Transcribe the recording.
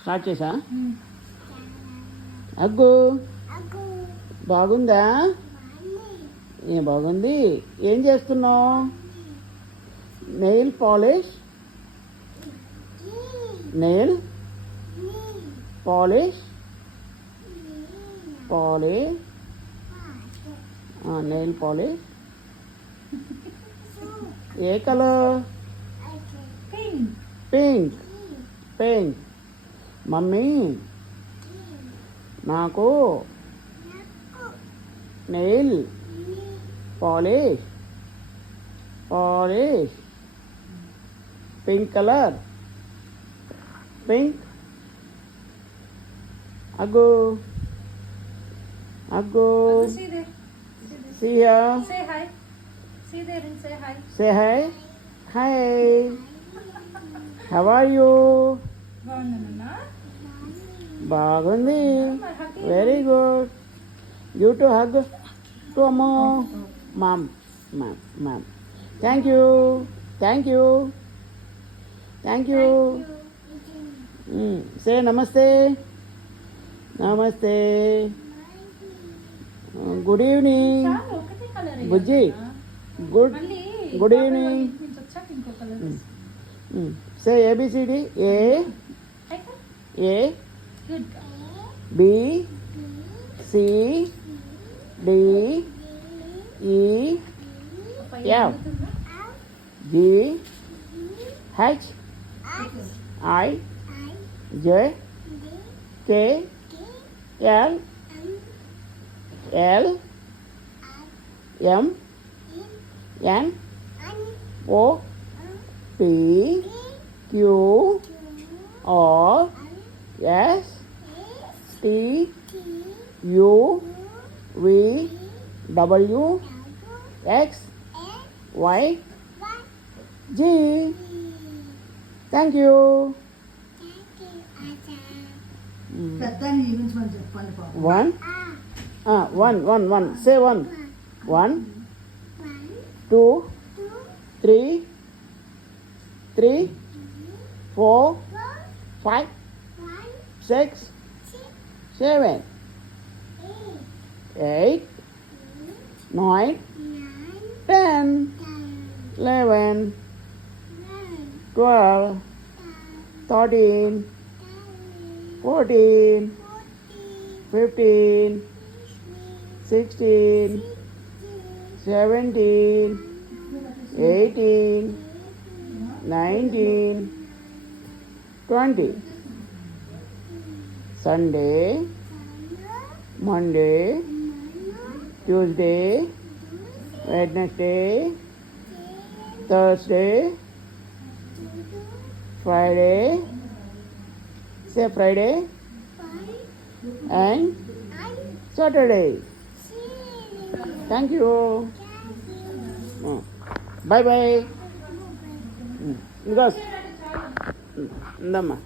స్టార్ట్ చేసా. అగ్గు బాగుందా? ఏ బాగుంది. ఏం చేస్తున్నావు? Nail polish nail polish polish nail polish. ఏ కలర్? పింక్. పింక్. మమ్మీ నాకు nail polish polish pink colour. Pink. అగ్గు అగ్గు. See here. Say hi. See there and say hi. Say hi. Hi. How are you? బాగుంది. Very good. You too hug too అమ్మో. Mom mom mom. Thank you. Thank you. Thank you. Say namaste. Namaste. Good evening బుజ్జి. Good evening. Say A B C D. A B C D E F G H I J K L L M N O P Q R S T U V W X Y Z. Thank you. One one one one. Say one. 1 2 3 4 5 6 7 8 9 10 11 12 13 14 15 16 17 18 19 20. Sunday, Monday, Tuesday, Wednesday, Thursday, Friday, say Friday, and Saturday. Thank you. Bye bye. Because indamma.